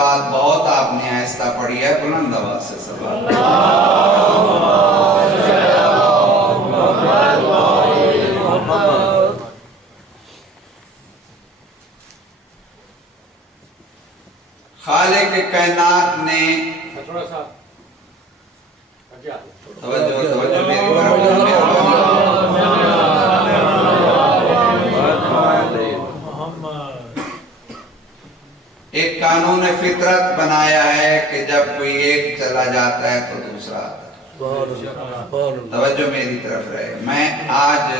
صلوات بہت آپ نے آہستہ پڑھی ہے، بلند آواز سے صلوات۔ خالق کائنات نے توجہ میری ایک قانون فطرت بنایا ہے کہ جب کوئی ایک چلا جاتا ہے تو دوسرا آتا ہے۔ توجہ میری طرف رہے۔ میں آج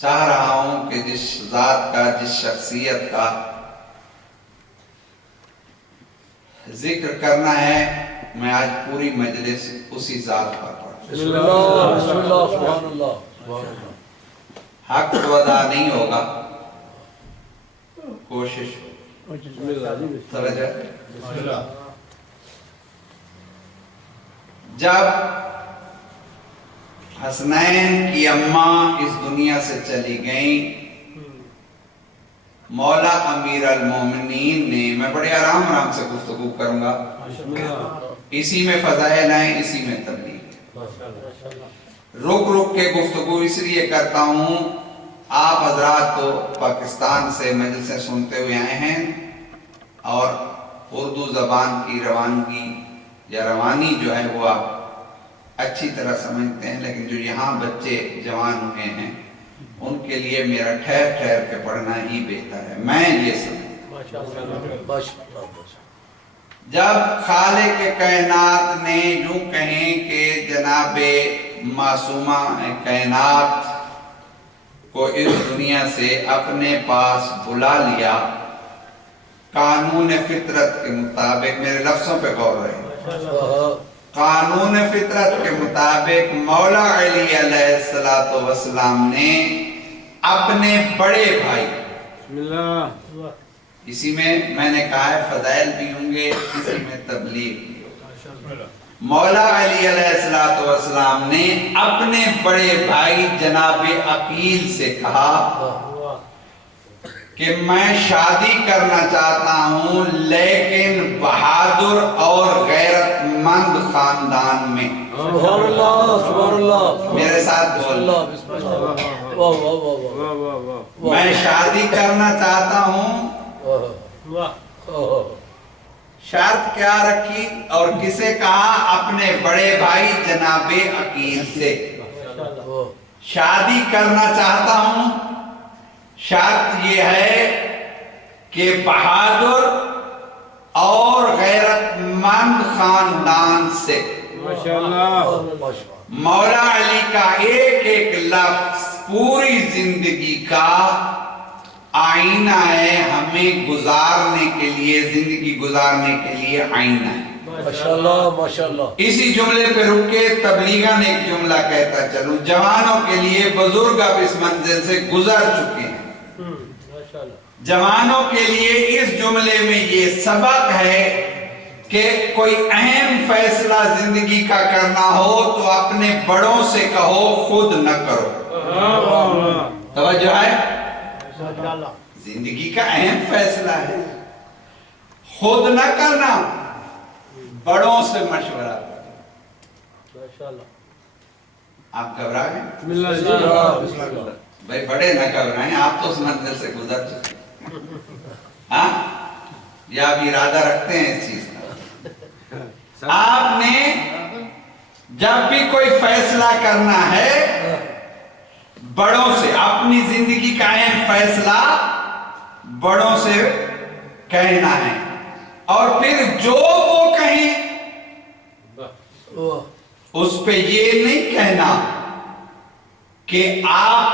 چاہ رہا ہوں کہ جس ذات کا، جس شخصیت کا ذکر کرنا ہے، میں آج پوری مجلس اسی ذات پر پڑھوں۔ بسم اللہ سبحان اللہ۔ حق تو ادا نہیں ہوگا، کوشش توجہ۔ جب حسنین کی اماں اس دنیا سے چلی گئیں، مولا امیر المومنین نے، میں بڑے آرام سے گفتگو کروں گا، اسی میں فضائل ہیں، اسی میں تبلیغ، رک رک کے گفتگو اس لیے کرتا ہوں، آپ حضرات تو پاکستان سے مجلسیں سنتے ہوئے آئے ہیں اور اردو زبان کی روانگی یا روانی جو ہے وہ آپ اچھی طرح سمجھتے ہیں، لیکن جو یہاں بچے جوان ہوئے ہیں ان کے لیے میرا ٹھہر ٹھہر کے پڑھنا ہی بہتر ہے۔ میں یہ سمجھتا ہوں، جب خالق کائنات نے یوں کہیں کہ جناب معصومہ کائنات کو اس دنیا سے اپنے پاس بلا لیا، قانون فطرت کے مطابق، میرے لفظوں پہ غور رہے، قانون فطرت کے مطابق مولا علی علیہ السلام نے اپنے بڑے بھائی، اسی میں نے کہا ہے فضائل بھی ہوں گے، اسی میں تبلیغ بھی ہوگا۔ مولا علی علیہ السلام نے اپنے بڑے بھائی جناب عقیل سے کہا کہ میں شادی کرنا چاہتا ہوں لیکن بہادر اور غیرت مند خاندان میں۔ سبحان اللہ سبحان اللہ، میرے ساتھ بولو، میں شادی کرنا چاہتا ہوں، شرط کیا رکھی اور کسے کہا؟ اپنے بڑے بھائی جناب عقیل سے شادی کرنا چاہتا ہوں، شرط یہ ہے کہ بہادر اور غیرت مند خاندان سے۔ مولا علی کا ایک ایک لفظ پوری زندگی کا آئینہ ہے، ہمیں گزارنے کے لیے، زندگی گزارنے کے لیے آئینہ ہے۔ ماشاءاللہ ماشاءاللہ۔ اسی جملے پہ رک کے تبلیغاً ایک جملہ کہتا چلوں، جوانوں کے لیے بزرگ اب اس منزل سے گزر چکے ہیں، جوانوں کے لیے اس جملے میں یہ سبق ہے کہ کوئی اہم فیصلہ زندگی کا کرنا ہو تو اپنے بڑوں سے کہو، خود نہ کرو۔ توجہ ہے؟ زندگی کا اہم فیصلہ ہے، خود نہ کرنا، بڑوں سے مشورہ کرنا۔ آپ گھبرا گئے؟ بھائی بڑے نہ گھبرائیں، آپ تو اس منزل سے گزر چکے، ہاں؟ یا آپ ارادہ رکھتے ہیں اس چیز کا؟ آپ نے جب بھی کوئی فیصلہ کرنا ہے بڑوں سے، اپنی زندگی کا اہم فیصلہ بڑوں سے کہنا ہے، اور پھر جو وہ کہیں اس پہ یہ نہیں کہنا کہ آپ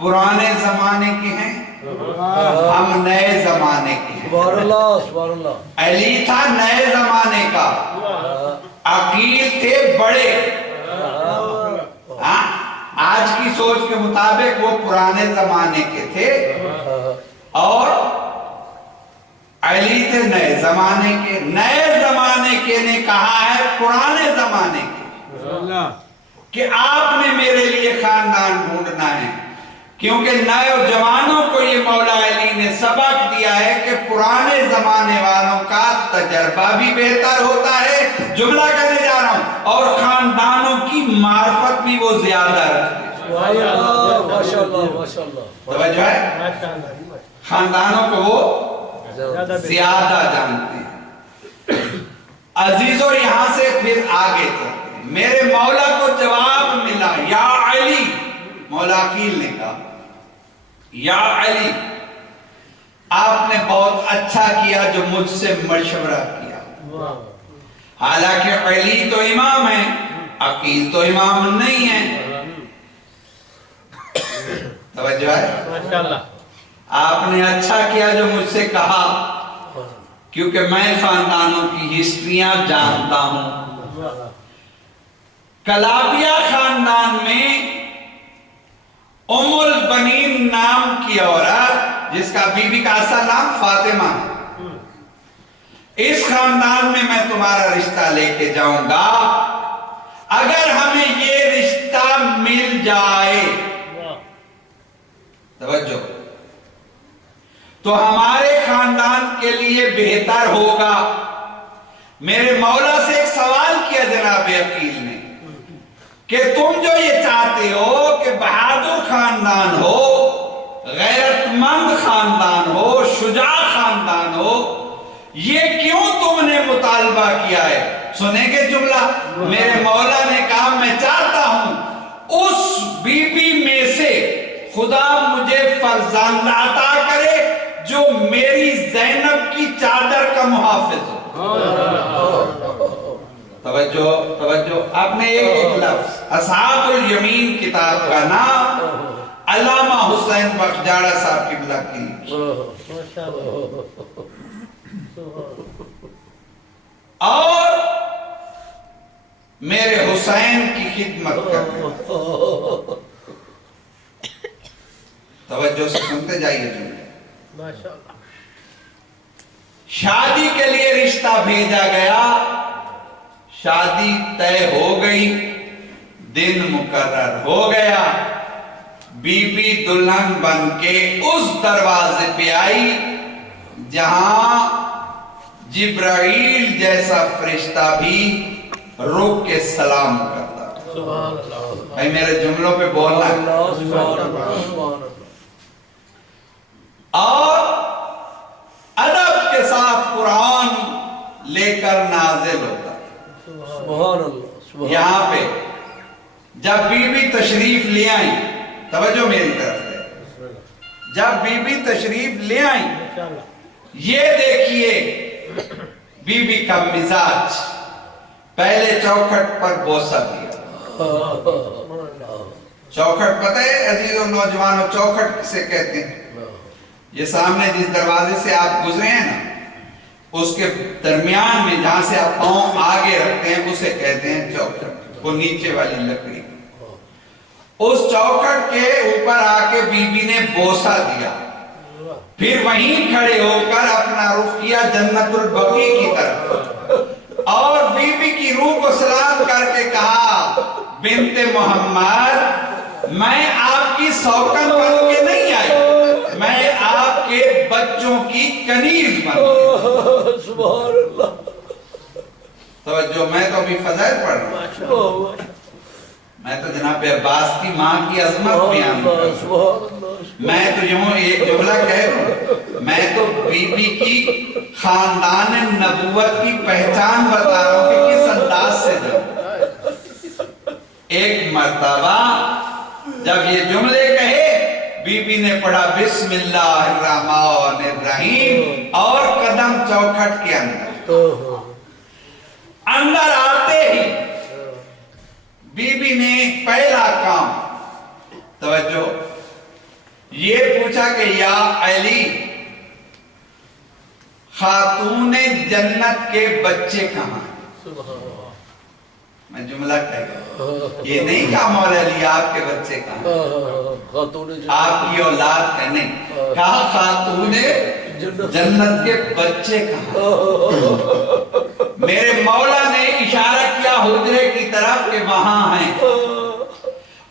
پرانے زمانے کے ہیں، ہم نئے زمانے کے ہیں۔ سبحان اللہ سبحان اللہ۔ علی تھا نئے زمانے کا، عقیل تھے بڑے، آج کی سوچ کے مطابق وہ پرانے زمانے کے تھے، اور علی تھے نئے زمانے کے۔ نئے زمانے کے نے کہا ہے پرانے زمانے کے کہ آپ نے میرے لیے خاندان ڈھونڈنا ہے، کیونکہ نوجوانوں کو یہ مولا علی نے سبق دیا ہے کہ پرانے زمانے والوں کا تجربہ بھی بہتر ہوتا ہے، جملہ کرنے جا رہا ہوں، اور خاندانوں کی معرفت بھی وہ زیادہ رکھتے ہیں۔ ماشاءاللہ ماشاءاللہ توجہ ہے؟ خاندانوں کو وہ زیادہ جانتے ہیں۔ عزیزوں یہاں سے پھر آگے چلتے ہیں۔ میرے مولا کو جواب ملا، یا علی، مولا عقیل نے کہا یا علی آپ نے بہت اچھا کیا جو مجھ سے مشورہ کیا، حالانکہ علی تو امام ہے، عقیل تو امام نہیں ہے۔ توجہ ہے؟ آپ نے اچھا کیا جو مجھ سے کہا، کیونکہ میں خاندانوں کی ہسٹریاں جانتا ہوں۔ کلابیہ خاندان میں ام البنین نام کی عورت، جس کا بی بی کا اصل نام فاطمہ ہے، اس خاندان میں میں تمہارا رشتہ لے کے جاؤں گا، اگر ہمیں یہ رشتہ مل جائے، توجہ، تو ہمارے خاندان کے لیے بہتر ہوگا۔ میرے مولا سے ایک سوال کیا جناب عقیل نے کہ تم جو یہ چاہتے ہو کہ بہادر خاندان ہو، غیرت مند خاندان ہو، شجاع خاندان ہو، یہ کیوں تم نے مطالبہ کیا ہے؟ سنیں گے جملہ؟ میرے مولا نے کہا میں چاہتا ہوں اس بی بی میں سے خدا مجھے فرزند عطا کرے جو میری زینب کی چادر کا محافظ ہو۔ توجہ توجہ، آپ نے ایک لفظ، اصحاب الیمین کتاب کا نام علامہ حسین بخش جاڑا صاحب کی بلا کی، اور میرے حسین کی خدمت کرنے، توجہ سے سنتے جائیے جملے۔ شادی کے لیے رشتہ بھیجا گیا، شادی طے ہو گئی، دن مقرر ہو گیا، بی بی دلہن بن کے اس دروازے پہ آئی جہاں جبرائیل جیسا فرشتہ بھی رک کے سلام کرتا۔ بھائی میرے جملوں پہ بولنا ہے، اور ادب کے ساتھ قرآن لے کر نازل ہوتا۔ یہاں پہ جب بی بی تشریف لے آئیں، توجہ میری طرف ہے، جب بی بی تشریف لے آئیں، یہ دیکھیے بی بی کا مزاج، پہلے چوکھٹ پر بوسہ دیا۔ چوکھٹ پتہ ہے عزیزوں نوجوانوں، چوکھٹ کسے کہتے ہیں؟ یہ سامنے جس دروازے سے آپ گزرے ہیں نا، اس کے درمیان میں جہاں سے آپ پاؤں آگے رکھتے ہیں اسے کہتے ہیں چوکھٹ، وہ نیچے والی لکڑی۔ اس چوکھٹ کے اوپر آ کے بی بی نے بوسہ دیا، پھر وہیں کھڑے ہو کر اپنا رخ کیا جنت البقیع کی طرف، اور بی بی کی روح کو سلام کر کے کہا بنت محمد، میں آپ کی سوکن بن کے نہیں آئی، میں آپ کے بچوں کی کنیز بن کے۔ سبحان اللہ، توجہ، میں تو ابھی فضائل پڑھ رہا ہوں، میں تو جناب عباس کی ماں کی عظمت بیان کر رہا ہوں، میں تو یوں ایک جملہ کہہ رہا ہوں، میں تو بی بی کی خاندان نبوت کی پہچان بتا رہا ہوں کہ کس انداز سے جب ایک مرتبہ جب یہ جملے کہے، بی بی نے پڑھا بسم اللہ الرحمن الرحیم، اور قدم چوکھٹ کے اندر آتے ہی بی بی نے پہلا کام، توجہ، یہ پوچھا کہ یا علی، خاتون جنت کے بچے کہاں؟ میں جملہ کہہ گیا، یہ نہیں کہا مولا علی آپ کے بچے کہاں، آپ کی اولاد کا نہیں، کہا خاتون جنت کے بچے کہاں؟ میرے مولا نے اشارہ کیا حجرے کی طرف کہ وہاں ہیں،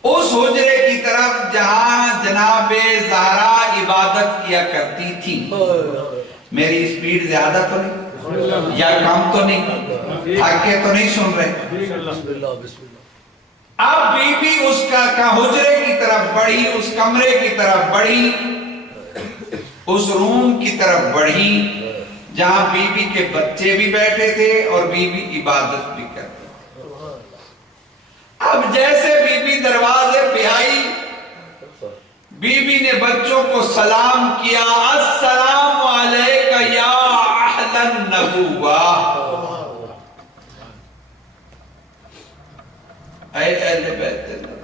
اس حجرے کی طرف جہاں جناب دیا کرتی تھی. میری سپیڈ زیادہ تو نہیں یا کم تو نہیں, تھک کے تو نہیں سن رہے. بسم اللہ بسم اللہ. اب بی بی اس کا حجرے کی طرف بڑھی, اس کمرے کی طرف بڑھی, اس روم کی طرف بڑھی جہاں بی بی کے بچے بھی بیٹھے تھے اور بی بی عبادت بھی کرتے. اب جیسے بی بی دروازے پہ آئی, بی بی نے بچوں کو سلام کیا, السلام علیکہ یا اہل النبوہ, اے اہل بیت اللہ,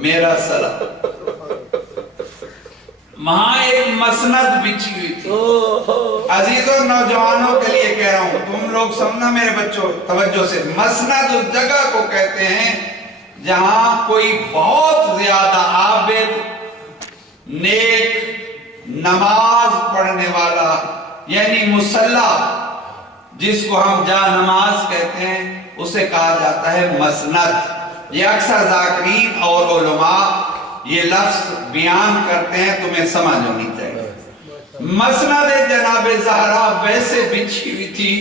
میرا سلام. وہاں ایک مسند بچھی ہوئی تھی. عزیزوں نوجوانوں کے لیے کہہ رہا ہوں, تم لوگ سمجھنا میرے بچوں توجہ سے. مسند اس جگہ کو کہتے ہیں جہاں کوئی بہت زیادہ عابد, نیک, نماز پڑھنے والا, یعنی مصلی جس کو ہم جا نماز کہتے ہیں, اسے کہا جاتا ہے مسند. یہ اکثر ذاکرین اور علماء یہ لفظ بیان کرتے ہیں, تمہیں سمجھ ہونی چاہیے. مسند جناب زہرا ویسے بچھی ہوئی تھی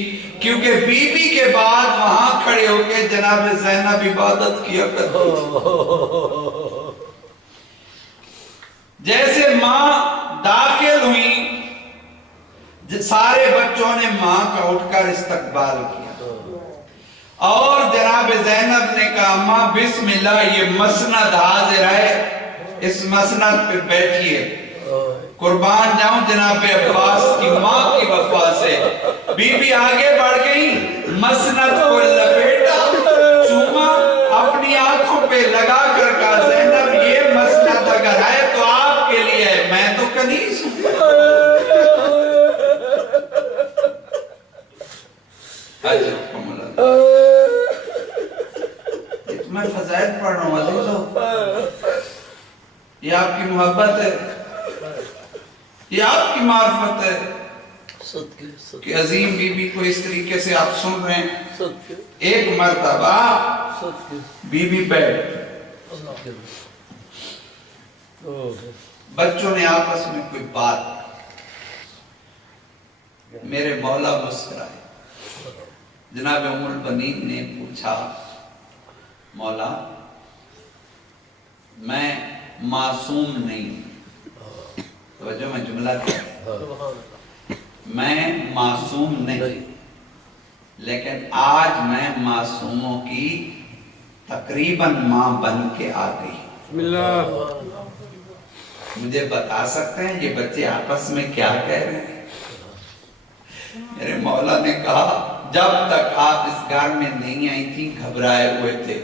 کیونکہ بی بی کے بعد وہاں کھڑے ہو کے جناب زینب عبادت کیا کرتی تھی. جیسے ماں داخل ہوئی, سارے بچوں نے ماں کا اٹھ کر استقبال کیا اور جناب زینب نے کہا ماں بسم اللہ, یہ مسند حاضر ہے, اس مسند پہ بیٹھیے. قربان جاؤں جناب عباس کی ماں کی وفا سے. بی بی آگے بڑھ گئی, مسند کو لپیٹا, چوما, اپنی آنکھوں پہ لگا کر کہا زینب یہ مسند اگر ہے تو آپ کے لیے ہے, میں تو کنیز ہوں. میں فضائل پڑھ رہا ہوں عزیزو, یہ آپ کی محبت ہے, یہ آپ کی معرفت ہے کہ عظیم بی بی کو اس طریقے سے آپ سن رہے ہیں. ایک مرتبہ بی بی بیٹھ, بچوں نے آپس میں کوئی بات, میرے مولا مسکرائے. جناب ام البنین نے پوچھا مولا میں معصوم نہیں, توجہ میں جملہ کیا, میں معصوم نہیں, لیکن آج میں معصوموں کی تقریباً ماں بن کے آ گئی. مجھے بتا سکتے ہیں یہ بچے آپس میں کیا کہہ رہے ہیں؟ میرے مولا نے کہا جب تک آپ اس گھر میں نہیں آئی تھی گھبرائے ہوئے تھے,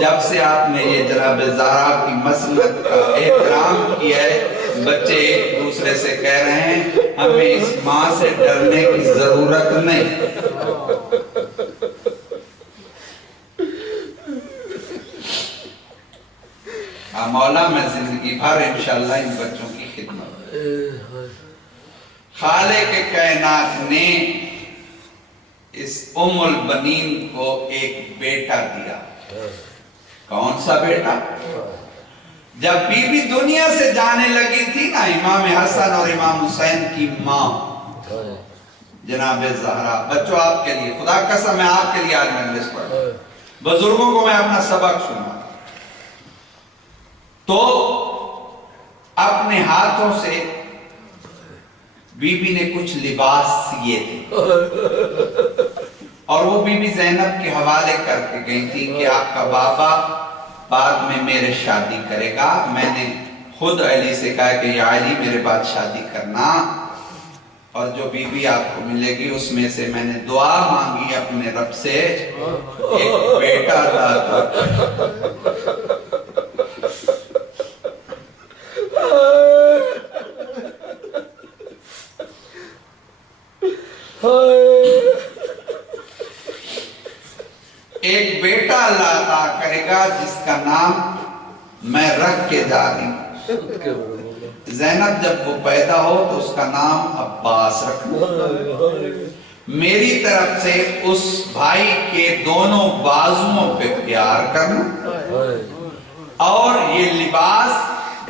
جب سے آپ نے یہ جناب زہرا کی مسند کا احترام کیا ہے, بچے ایک دوسرے سے کہہ رہے ہیں ہمیں اس ماں سے ڈرنے کی ضرورت نہیں. مولا میں زندگی بھر انشاءاللہ ان بچوں کی خدمت. خالق کائنات نے اس ام البنین کو ایک بیٹا دیا. کون سا بیٹا؟ جب بی بی دنیا سے جانے لگی تھی نا, امام حسن اور امام حسین کی ماں جناب زہرا, بچوں آپ کے لیے خدا قسم ہے آپ کے لیے آج مجلس پڑھ رہا ہوں, بزرگوں کو میں اپنا سبق سنا, تو اپنے ہاتھوں سے بی بی نے کچھ لباس سیے تھے اور وہ بی بی زینب کے حوالے کر کے گئی تھی کہ آپ کا بابا بعد میں میرے شادی کرے گا. میں نے خود علی سے کہا کہ یا علی میرے بعد شادی کرنا, اور جو بی بی آپ کو ملے گی اس میں سے میں نے دعا مانگی اپنے رب سے ایک بیٹا عطا. ایک بیٹا اللہ عطا کرے گا جس کا نام میں رکھ کے جا رہی ہوں. زینب جب وہ پیدا ہو تو اس کا نام عباس رکھنا. میری طرف سے اس بھائی کے دونوں بازوؤں پہ پیار کرنا, اور یہ لباس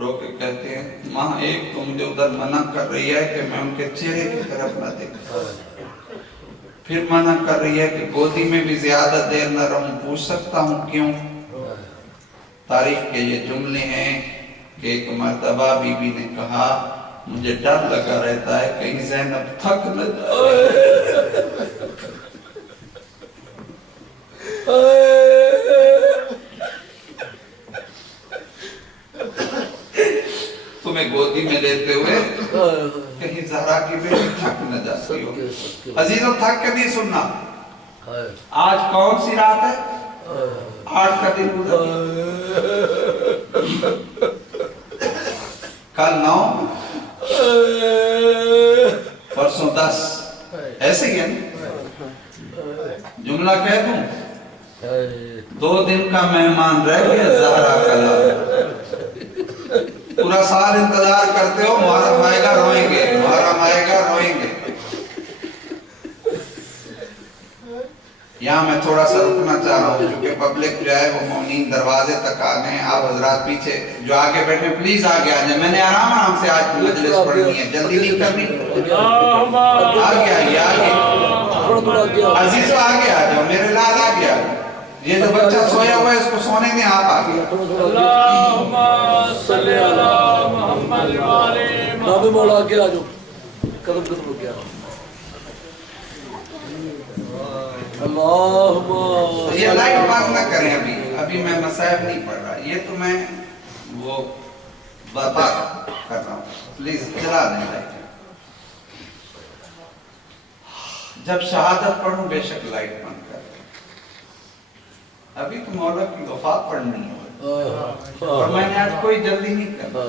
رو کے کہتے ہیں ماں ایک تو مجھے ادھر منع کر رہی ہے کہ میں ان کے چہرے کی طرف نہ دیکھوں، پھر منع کر رہی ہے کہ گودی میں بھی زیادہ دیر نہ رہوں، پوچھ سکتا ہوں کیوں؟ تاریخ کے یہ جملے ہیں کہ ایک مرتبہ بی بی نے کہا مجھے ڈر لگا رہتا ہے کہیں زینب تھک نہ جائے، تمہیں گودی میں لیتے ہوئے کہیں زہرا کی بیٹی تھک نہ جاتی ہو۔ عزیزوں تھک کے بھی سننا، آج کون سی رات ہے؟ 8 کا دن گزر گیا، کل 9، پرسوں 10، ایسے ہی ہے نا؟ جملہ کہہ دوں 2 دن کا مہمان رہ گیا زہرا کا لال، پورا سال انتظار کرتے ہو محرم آئے گا روئیں گے، محرم آئے گا روئیں گے۔ یہاں میں تھوڑا سا رکنا چاہ رہا ہوں کیونکہ پبلک جو ہے وہ مومنین دروازے تک آ گئے ہیں، آپ حضرات پیچھے جو آگے بیٹھے پلیز آگے آ جائیں، میں نے آرام سے آج مجلس پڑھنی ہے، جلدی نہیں کرنی، آگے آئیے آگے، عزیزو آگے آ جاؤ، میرے لال آگے آ جاؤ، یہ جو بچہ سویا ہوا ہے اس کو سونے دیں، آپ آگے اللہم صلی اللہ محمد والے نابی مولا آگے آ جاؤ، قدم قدم ہو گیا، اللہم یہ لائٹ بند نہ کریں، ابھی میں مصائب نہیں پڑھ رہا، یہ تو میں وہ بات کر رہا ہوں، پلیز جلا دیں لائٹ۔ جب شہادت پڑھوں بے شک لائٹ بند کر دیں، ابھی تو مولا کی وفات پڑھنی ہے اور میں نے آج کوئی جلدی نہیں کرنا،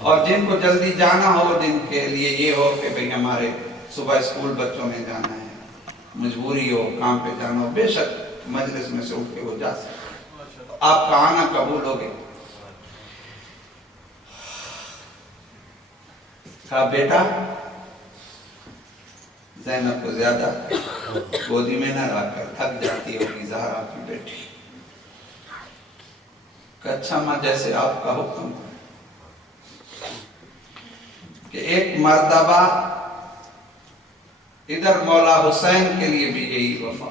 اور جن کو جلدی جانا ہو، جن کے لیے یہ ہو کہ بھئی ہمارے صبح اسکول بچوں نے جانا ہے، مجبوری ہو، کام پہ جانا ہو، بے شک مجلس میں سے اٹھ کے وہ جا سکتے، آپ کا آنا قبول ہوگے۔ کہا بیٹا زینب کو زیادہ گودی میں نہ رکھ کر، تھک جاتی ہوگی زہرا کی بیٹی، کہ اچھا ماں جیسے آپ کا حکم کہ ایک مرتبہ ادھر مولا حسین کے لیے بھی یہی وفا،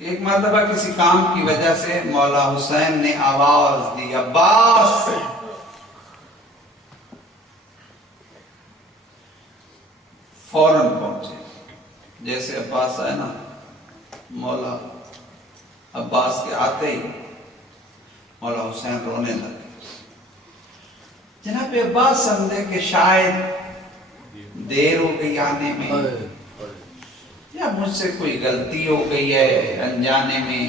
ایک مرتبہ کسی کام کی وجہ سے مولا حسین نے آواز دی عباس، فوراً پہنچے، جیسے عباس آئے نا مولا عباس کے آتے ہی مولا حسین رونے لگے، جناب عباس سمجھے کہ شاید دیر ہو گئی آنے میں یا مجھ سے کوئی غلطی ہو گئی ہے انجانے میں،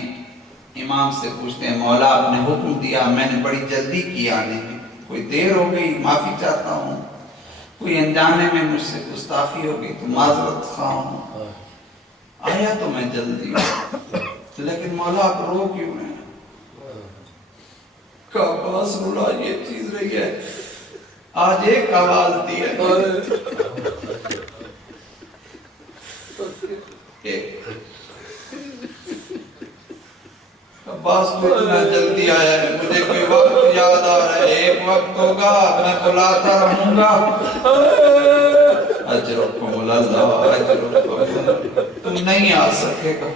امام سے پوچھتے ہیں مولا آپ نے حکم دیا، میں نے بڑی جلدی کی آنے میں، کوئی دیر ہو گئی معافی چاہتا ہوں، کوئی انجانے میں مجھ سے گستاخی ہو گئی تو معذرت خواہ ہوں، آیا تو میں جلدی، لیکن مولا آپ رو کیوں ہیں؟ کہ عباس رولا یہ چیز رہی ہے، آج ایک آواز دی ہے عباس کو اتنا جلدی آیا ہے، مجھے کوئی وقت یاد آ رہا ہے، ایک وقت ہوگا میں بلاتا رہوں گا، اجرکم اللہ اجرکم، تم نہیں آ سکے گا،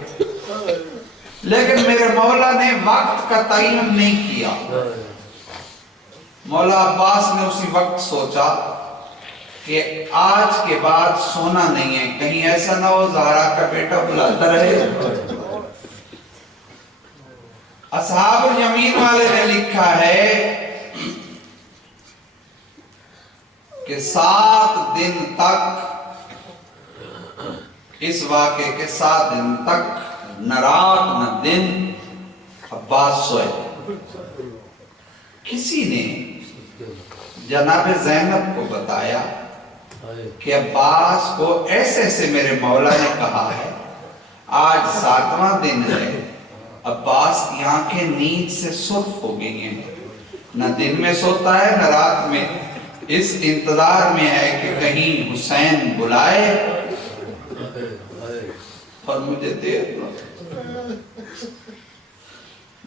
لیکن میرے مولا نے وقت کا تعین نہیں کیا، مولا عباس نے اسی وقت سوچا کہ آج کے بعد سونا نہیں ہے، کہیں ایسا نہ ہو زہرا کا بیٹا بلاتا رہے۔ اصحاب الیمین والے نے لکھا ہے کہ 7 دن تک، اس واقعے کے 7 دن تک نہ رات نہ دن عباس سوئے، کسی نے جناب زینب کو بتایا کہ عباس کو ایسے ایسے میرے مولا نے کہا ہے، آج 7واں دن ہے، عباس کی آنکھیں نیند سے سرخ ہو گئی ہیں، نہ دن میں سوتا ہے نہ رات میں، اس انتظار میں ہے کہ کہیں حسین بلائے اور مجھے دیر نہ۔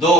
2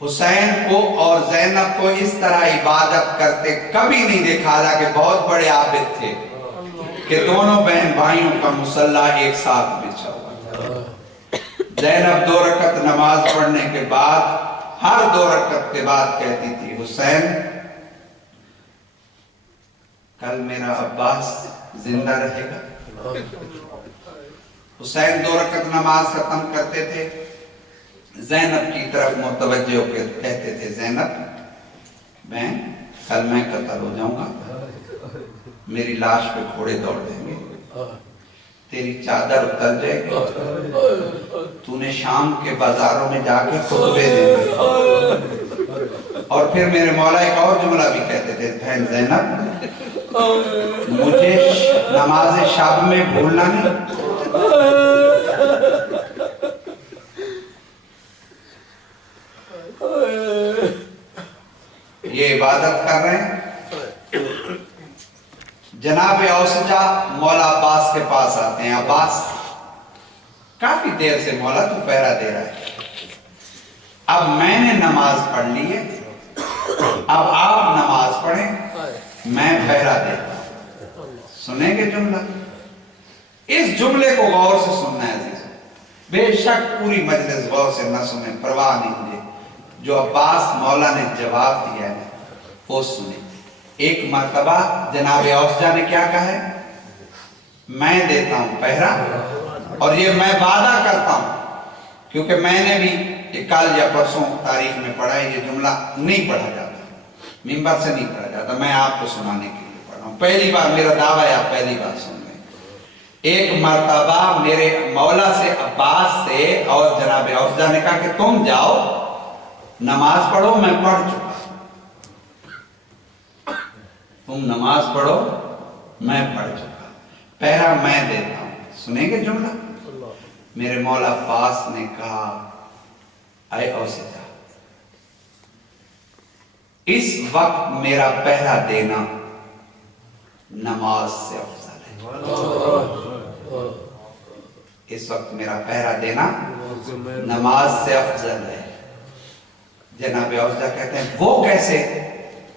حسین کو اور زینب کو اس طرح عبادت کرتے کبھی نہیں دیکھا، حالانکہ بہت بڑے عابد تھے، کہ دونوں بہن بھائیوں کا مصلی ایک ساتھ بچھا ہوا تھا۔ زینب 2 رکعت نماز پڑھنے کے بعد، ہر 2 رکعت کے بعد کہتی تھی حسین کل میرا عباس زندہ رہے گا۔ حسین 2 رکعت نماز ختم کرتے تھے، زینب کی طرف متوجہ ہو کے کہتے تھے زینب بہن کل میں قتل ہو جاؤں گا، میری لاش پہ گھوڑے دوڑ دیں گے، تیری چادر اتر جائے گی، تو نے شام کے بازاروں میں جا کے خطبے دینے۔ اور پھر میرے مولا ایک اور جملہ بھی کہتے تھے بہن زینب مجھے نماز شب میں بھولنا نہیں۔ یہ عبادت کر رہے ہیں۔ جناب اوسجا مولا عباس کے پاس آتے ہیں، عباس کافی دیر سے مولا تو پہرا دے رہا ہے، اب میں نے نماز پڑھ لی ہے، اب آپ نماز پڑھیں، میں پہرا دیتا ہوں۔ سنیں گے جملہ؟ اس جملے کو غور سے سننا ہے عزیز، بے شک پوری مجلس غور سے نہ سنیں، پرواہ نہیں مجھے، جو عباس مولا نے جواب دیا ہے وہ سنیں۔ ایک مرتبہ جناب اوسجا نے کیا کہا ہے؟ میں دیتا ہوں پہرا، اور یہ میں وعدہ کرتا ہوں، کیونکہ میں نے بھی کل یا پرسوں تاریخ میں پڑھا ہے، یہ جملہ نہیں پڑھا جاتا، منبر سے نہیں پڑھا جاتا، میں آپ کو سنانے کے لیے پڑھ رہا ہوں، پہلی بار میرا دعویٰ ہے، آپ پہلی بار سن لیں۔ ایک مرتبہ میرے مولا سے عباس سے اور جناب اوسجا نے کہا کہ تم جاؤ نماز پڑھو، میں پڑھ چکا، تم نماز پڑھو میں پڑھ چکا، پہرا میں دیتا ہوں۔ سنیں گے جملہ؟ میرے مولا عباس نے کہا اے اوسجا اس وقت میرا پہرا دینا نماز سے افضل ہے، اس وقت میرا پہرا دینا نماز سے افضل ہے۔ جناب اوسجا کہتے ہیں وہ کیسے؟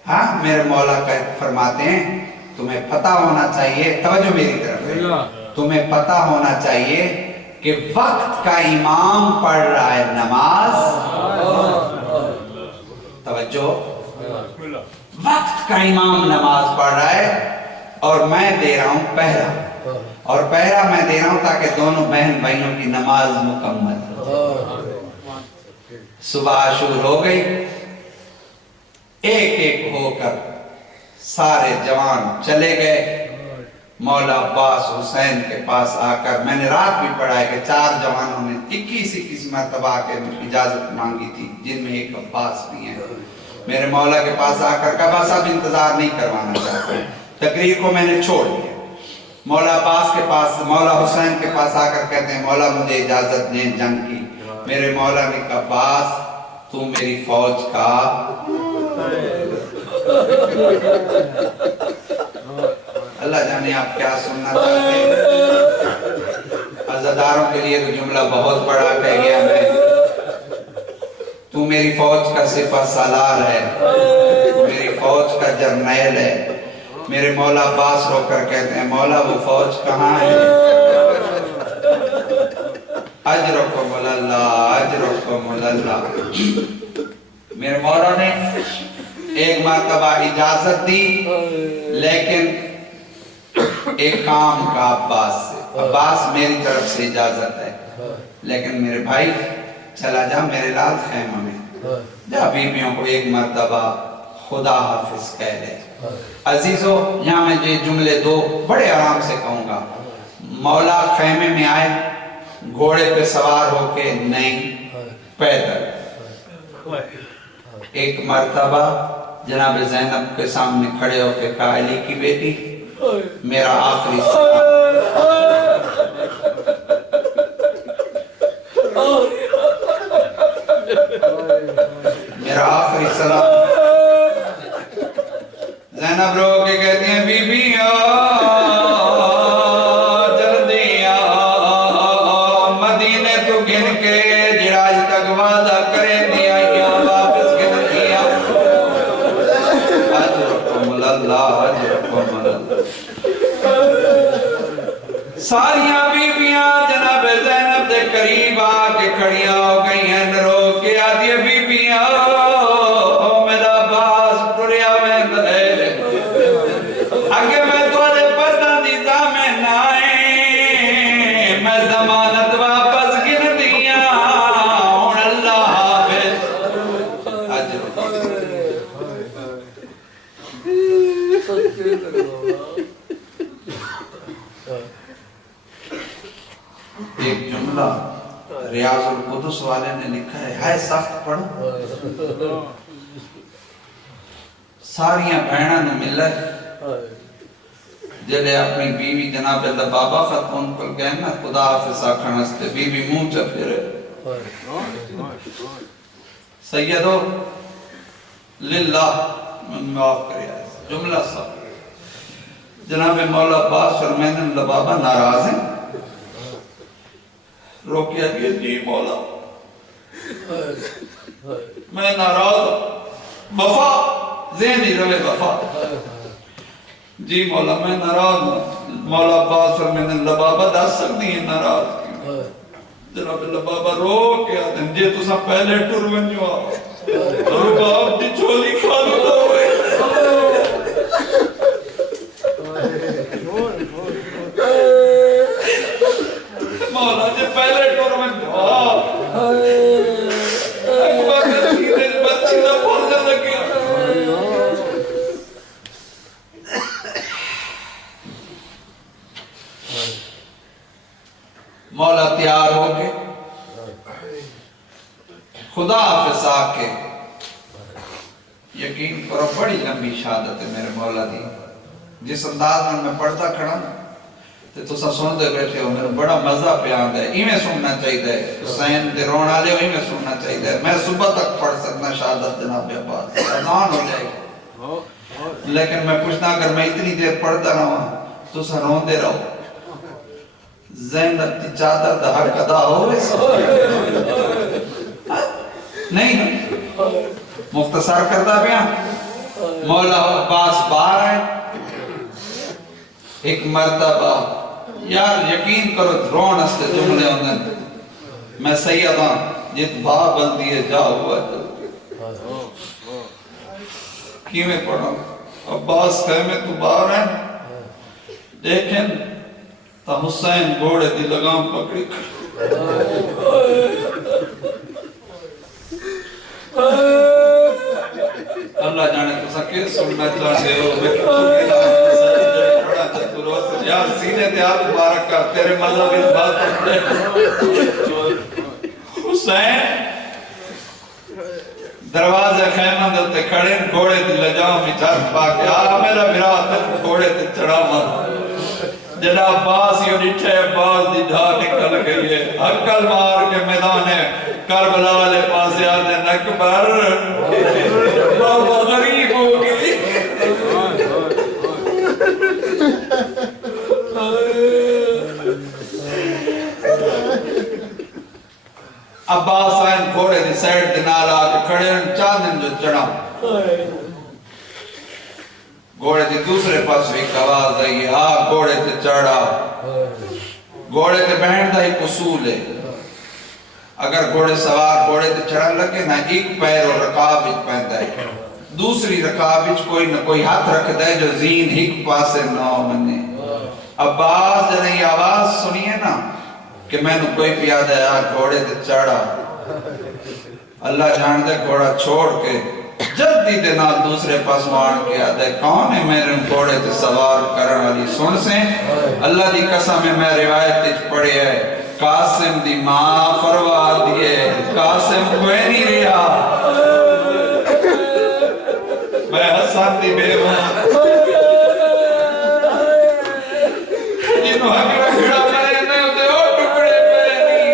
ہاں میرے مولا فرماتے ہیں تمہیں پتہ ہونا چاہیے، توجہ میری طرف، تمہیں پتہ ہونا چاہیے کہ وقت کا امام پڑھ رہا ہے نماز، توجہ، وقت کا امام نماز پڑھ رہا ہے اور میں دے رہا ہوں پہرا، اور پہرا میں دے رہا ہوں تاکہ دونوں بہن بھائیوں کی نماز مکمل ہو۔ صبح شروع ہو گئی، ایک ایک ہو کر سارے جوان چلے گئے، مولا عباس حسین کے پاس آ کر، میں نے رات بھی پڑھا ہے کہ 4 جوانوں نے 21 مرتبہ کے اجازت مانگی تھی، جن میں ایک عباس بھی ہیں، میرے مولا کے پاس آ کر کہا بس اب انتظار نہیں کروانا چاہتا، تقریر کو میں نے چھوڑ دیا۔ مولا عباس کے پاس، مولا حسین کے پاس آ کر کہتے ہیں مولا مجھے اجازت دیں جنگ کی، میرے مولا نے کہا عباس تو میری فوج کا اللہ جانے آپ کیا سننا چاہتے ہیں، عزاداروں کے لیے تو جملہ بہت بڑا کہہ گیا میں، تو میری فوج کا سپہ سالار ہے، میری فوج کا جرنیل ہے۔ میرے مولا عباس رو کر کہتے ہیں مولا وہ فوج کہاں ہے؟ اجرکم اللہ اجرکم اللہ۔ میرے مولا نے ایک مرتبہ اجازت دی، لیکن ایک کام کا عباس سے، عباس میری طرف سے اجازت ہے، لیکن میرے بھائی چلا جا میرے لال خیمہ میں جا، بیویوں کو ایک مرتبہ خدا حافظ کہہ لے۔ عزیزو یہاں میں یہ جملے 2 بڑے آرام سے کہوں گا۔ مولا خیمے میں آئے، گھوڑے پہ سوار ہو کے نہیں، پیدل۔ ایک مرتبہ جناب زینب کے سامنے کھڑے ہو کے کہا علی کی بیٹی میرا آخری میرا آخری سلام۔ زینب رو کے کہتی ہیں بی بی جلدی مدینے تو گن کے جڑا اج تک وعدہ کریں دیا یا واپس اللہ اجرکم علی اللہ۔ ساریاں بیبیاں جناب زینب دے قریب آ کے کھڑیاں ہو گئی ہیں، رو کے آدھی بیبیاں میرا باس ٹریا ویند ہے، اگے میں تھوڑے پردہ دی زامن آئے، میں ضمانت واپس گن دیاں، ہن اللہ حافظ اجر۔ ایک جملہ ریاض القدس والے نے لکھا ہے سخت پڑھو، ساریاں بہنوں نے ملا جلے اپنی بیوی جناب لبابہ خاتون کو کہنا خدا حافظ آکھن ہستے بیوی منہ چا پھرے، سیدو للہ من معاف کرے آئے جملہ صاحب۔ جناب مولا عباس فرمائن لبابہ ناراض ہیں، روکیا کہ جی مولا میں ناراض وفا ذہنی روے وفا، جی مولا میں ناراض ہوں۔ مولا عباس فرمائن لبابہ دس سکتی ہیں ناراض کی، جناب لبابہ رو کے آتے ہیں جی تسا پہلے ٹر ونجو آؤ رباب دی چولی کھالو دو ہوئے، مولا جی پہلے ٹر ونجو آؤ اکبر سیدھے بچی دا پھولنے لگیا۔ مولا تیار ہو کے خدا حافظ آ کے، یقین کرو بڑی لمبی شہادت ہے میرے مولا دی، جس انداز میں پڑھتا کھڑا تو تسا سن دے بیٹھے ہو، میرے بڑا مزہ پیاند ہے، ایمیں سننا چاہیے ہے، حسین دے رونا لے ایمیں سننا چاہیے ہے، میں صبح تک پڑھ سکنا شہادت جناب عباس، اذان ہو جائے گی، لیکن میں پوچھنا اگر میں اتنی دیر پڑھتا رہا تسا رون دے رہو، زینب کی چادر دا حق ادا ہوئے نہیں، مختصر کردہ بیاں مولا عباس باہر ہے، ایک مرتبہ یار یقین کرو رون استے جملے ہوندن، میں سیداں جت بھا بندی ہے جا ہوا کیویں پڑھا عباس خیمے تو باہر ہے، دیکھیں تا حسین گھوڑے دی لگام پکڑی اللہ جانے تو سکے سننا چاہتے ہو یار سینے تے ہاتھ مبارک کر تیرے مذہب اس بات پڑھتے حسین دروازے خیمہ دلتے کھڑے گھوڑے دی لجام میں چاہت پاکے آ میرا برات گھوڑے تے چڑھا ماں جناب باس یہ ڈٹھے باس دی ڈھا نکل گئی ہے، عقل مار کے میدان ہے کربلا والے پاسے آتے اکبر بابا غریب ہو گئی۔ عباس آئین گھوڑے دی سیڈ دنال آکے کھڑے ہیں چاندن جو چڑھا، گھوڑے دی دوسرے پاس ایک آواز آئی ہے آ گھوڑے تے چڑھا، گھوڑے تے بہن دا ایک اصول ہے، اگر گھوڑے سوار گھوڑے تے چڑھن لگے نا ایک پیر اور رکاب اچ پہندا ہے، دوسری رکاب اچ کوئی نہ کوئی ہاتھ رکھ دے جو زین ایک پاسے نہ منے۔ عباس جنہیں یہ آواز سنیے نا کہ میں نے کوئی پیادہ ہے آج گھوڑے تے چڑھا، اللہ جان دے گھوڑا چھوڑ کے جلدی دے نال دوسرے پاس وان کے آدھے کون ہے میرے گھوڑے تے سوار کرن والی سن سے اللہ دی قسم میں روایت تیج پڑے ہے قاسم دی ماں فروا دیئے قاسم کوئی نہیں رہا میں حسن دی بے ہوں جنہوں حقیقہ کھڑا پڑے نہیں ہوتے اور ٹکڑے پڑے نہیں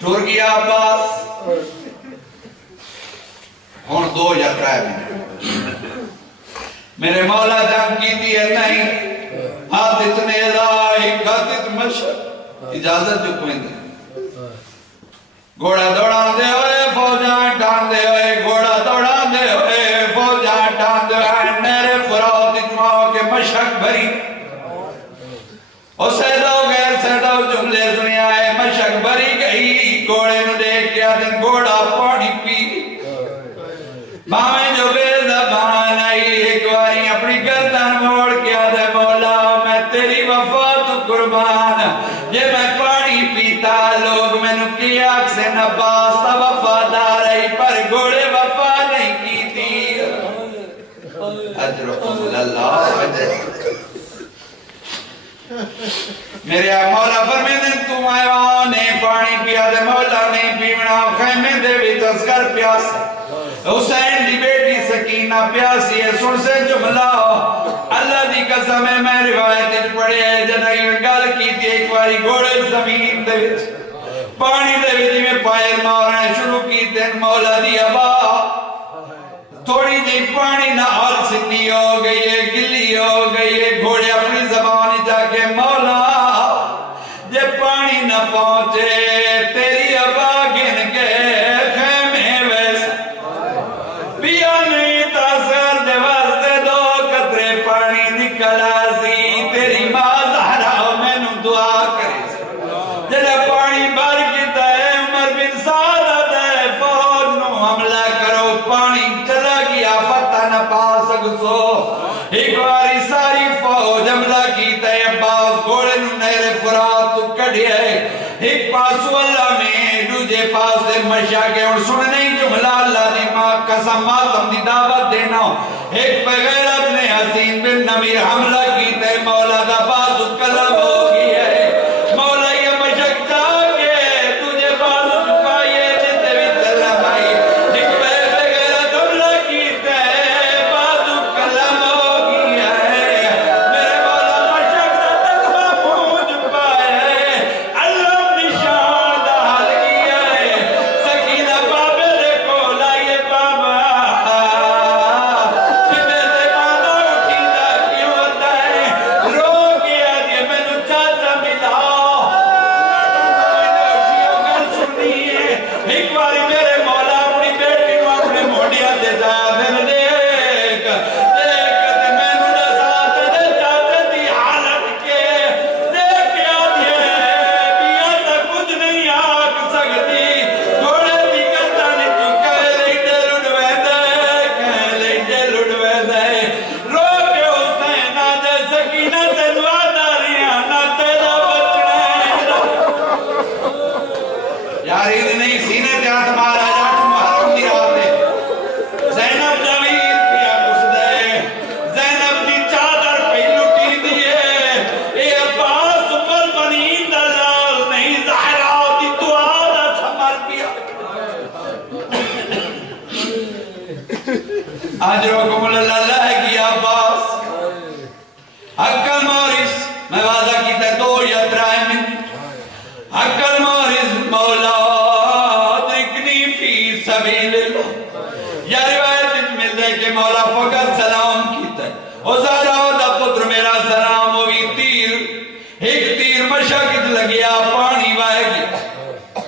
ٹور گیا عباس ہون دو یا ترائے میں میرے مولا جنگ کی دی ہے نہیں ہاتھ اتنے لائی ہاتھ ات مشک اجازت جو کوئی دے گھوڑا دوڑاندے ہوئے فوجاں ٹاندے ہوئے گھوڑا دوڑاندے ہوئے فوجاں ٹاندے ہوئے نہر فرات اجماع کے مشک بھری اور سیدہ غیر سیدہ جملے سنی آئے مشک بھری گئی گھوڑے نو دیکھ کے آدھن گھوڑا پانی پی باویں جو بے زبان آئی ایک باری اپنی گردن موڑ کے آدھے مولا میں تیری وفا تو قربان یہ میں پانی پیتا لوگ میں نو کی آنکھ سے نباستا وفادار ہے پر گھوڑے وفا نہیں کی تھی اجرکم اللہ میرے مولا فرمیدن تو آئیوانے پانی پیا دے مولا نہیں پیونا خیمے دے بھی تذکر پیاس حسین دی بیٹی سکینہ پیاسی ہے سن سے جملہ اللہ دی قسم ہے میں روایت پڑھے ہے جنہی گل کی تھی ایک باری گھوڑے زمین دے وچ پانی دے وچ میں پائر مارنے شروع کی تین مولا دی ابا تھوڑی جی پانی نہ اور سنی ہو گئی ہے گلی ہو گئی ہے گھوڑے اپنی زبان جا کے مولا جے پانی نہ پہنچے تیری ابا گن کے خیمے ویسا پیا نہیں تاثر دے واسطے دو قطرے پانی نکلا سی تیری ماں زہرا میں نو دعا کرے جلے پانی بھر کیتا ہے عمر بن سعادت ہے فوج نو حملہ کرو پانی چلا گیا فتح نہ پا سکسو ایک باری ساری فوج حملہ کیتا ہے عباس گھوڑے نو نہر فرات تو کڑی ہے ایک پاسو اللہ میں دوجے پاس سے مشا کے اور سننے جملہ اللہ دی ماں قسم ماتم دی دعوت دینا ایک بغیر اپنے حسین بن نمیر حملہ کیتا ہے مولا دا بازو قلم ہو گئی ہے مولا یہ مشک جا کے تجھے بازو چکائیے جتے بھی تلم آئی ایک بغیر حملہ کیتا ہے بازو قلم ہو گئی ہے میرے مولا مشک دا تکبہ پہنچ پائے اللہ نشان حال کیا ہے سکینہ بابے دے کو لائے بابا جبے دے باندھا اٹھی دا کیوں ہوتا ہے رو گیا دے میں نو چاچا ملا ایک باری میرے مولا اپنی بیٹی نو اپنے موڑیا دے جا دے دیکھ دے میں نو ساتھ دے چاچا دی حالت کے دیکھ کیا دے بیا تا کچھ نہیں آگ سکتی گھوڑے دی کرتا نہیں چکے لیڈے لڑوے دے لیڈے لڑوے دے رو کے حسین آدھے سکینہ تنوا داریاں نہ تیرا بچنے یار یہ نہیں سینے تے ہاتھ مارا جا تو محرم دی رات ہے زینب جاوید پیا کس دے زینب دی چادر پہ لٹی دیئے اے عباس عمر بنین دلال نہیں زہرا دی دعا دا سمر پیا اجرکم اللہ کی عباس حقل مورس میں وعدہ کی تے دو یا ترائے منٹ حقل مورس مولا ادرکنی فی سبیل اللہ یا روایت مل دے کہ مولا فقط سلام کیتا ہے او زہرا دا پتر میرا سلام ہوئی تیر ایک تیر مشاکت لگیا پانی وائے گیا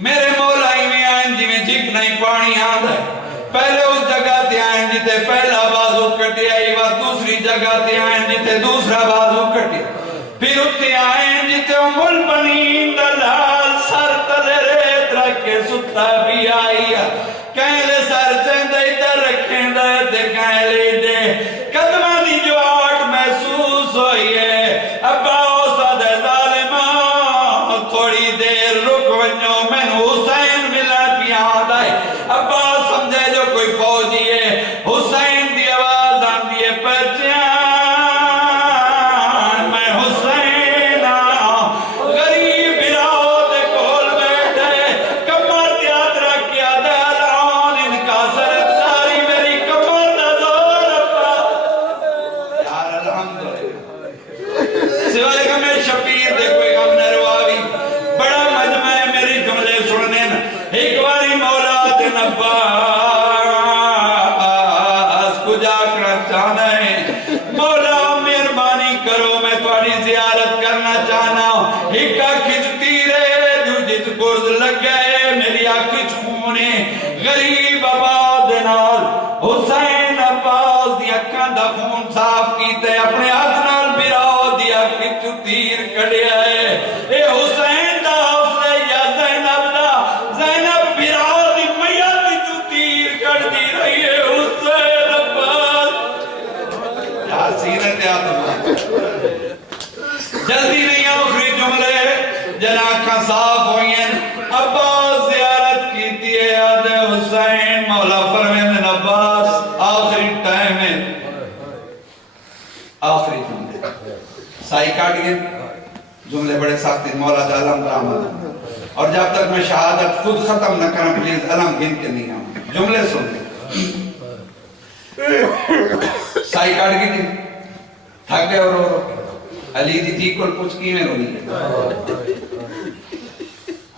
میرے مولا ہی میں آئین جی میں جھک نہیں پانی آدھا ہے پہلے اس جگہ تے آئین جتے پہلا بازو کٹی آئی و دوسری جگہ تے آئین جتے دوسرا بازو کٹی پھر اتے آئین جتے امول بنین دلال سر تلے ریت رکھ کے ستا بھی آئی کہیں لے سر چندہ ادھر رکھیں دے تے کہیں لے دے قدمہ دی جو آٹ محسوس ہوئی ہے ابا اوسا دے ظالمہ تھوڑی دیر رک ونجو میں حسین ملا پیاد آئے ابا سمجھے جو کوئی فوجی ہے حسین دی آواز آن دیئے پہچان میں حسین غریب براؤ دے کول بیٹھے کمر تیاد رکھیا دے الان ان کا سرداری میری کمر دا زور ابا یار الحمدللہ سوائے کہ میں شبیر دے کوئی غم نہ رواوی بڑا مجمع ہے میری جملے سننے نا ایک باری مولا تے نباس کو جا کر چاہنا ہے مولا مہربانی کرو میں تھوڑی زیارت کرنا چاہنا ہوں ایک کھچتی رہے جو جت کو بغض لگ گئے میری آنکھ چھونے غریب آباد نال حسین عباس دی اکھاں دا خون صاف کیتے اپنے ہاتھ نال براؤ دی اکھ تیر کڑیا ہے اے حسین دا حوصلہ یا زینب دا زینب براؤ دی میت دی تیر کڑ دی رہی ہے حسین عباس یا سینے تے آتما جلدی نہیں آخری جملے جنا کا صاف ہوئی ہیں عباس زیارت کی دیئے یاد حسین مولا فرمین عباس آخری ٹائم ہے آخری جملے سائی کاٹ گئے جملے بڑے سخت مولا دا علم برآمد اور جب تک میں شہادت خود ختم نہ کروں پلیز علم گن کے نہیں آؤں جملے سن سائی کاٹ گئی تھی تھک گئے اور علی دی تھی کل کچھ کی میں رونی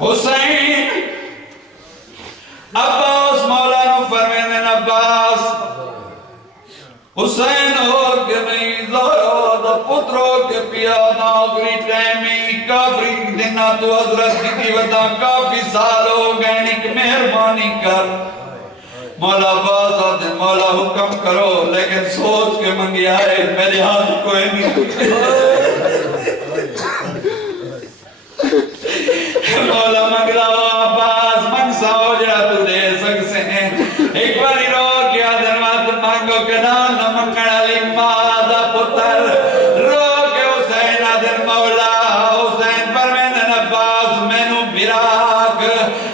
حسین عباس مولانا فرمین عباس حسین ہو کے نہیں زہرا دا پتروں کے پیادا آخری ٹیمی کافری دنہ تو حضرت کی وطا کافی سال ہو گئے نک مہربانی کر مولا عباس آتے مولا حکم کرو لیکن سوچ کے منگی آئے میرے ہاتھ کوئی نہیں مولا منگلا عباس منگسا ہو جڑا تو دے سکسے ہیں ایک باری رو کیا دنوات مانگو کدان نمکن علی مادہ پتر رو کے حسین آدن مولا حسین فرمین عباس مینو براک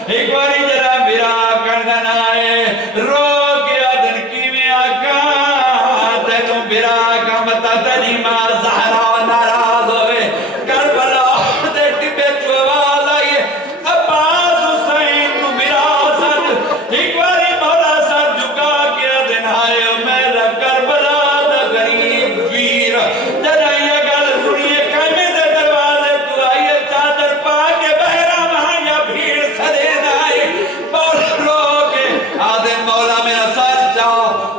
ایک باری جڑا براک کردن آئے رو کے آدن کی میں آکا تینو براک متا تنی ماں زہرا ناراض ہوئے کربلا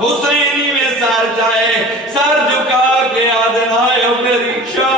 حسینی میں سر جائے سر جھکا کے آدھن آئے میری شاہ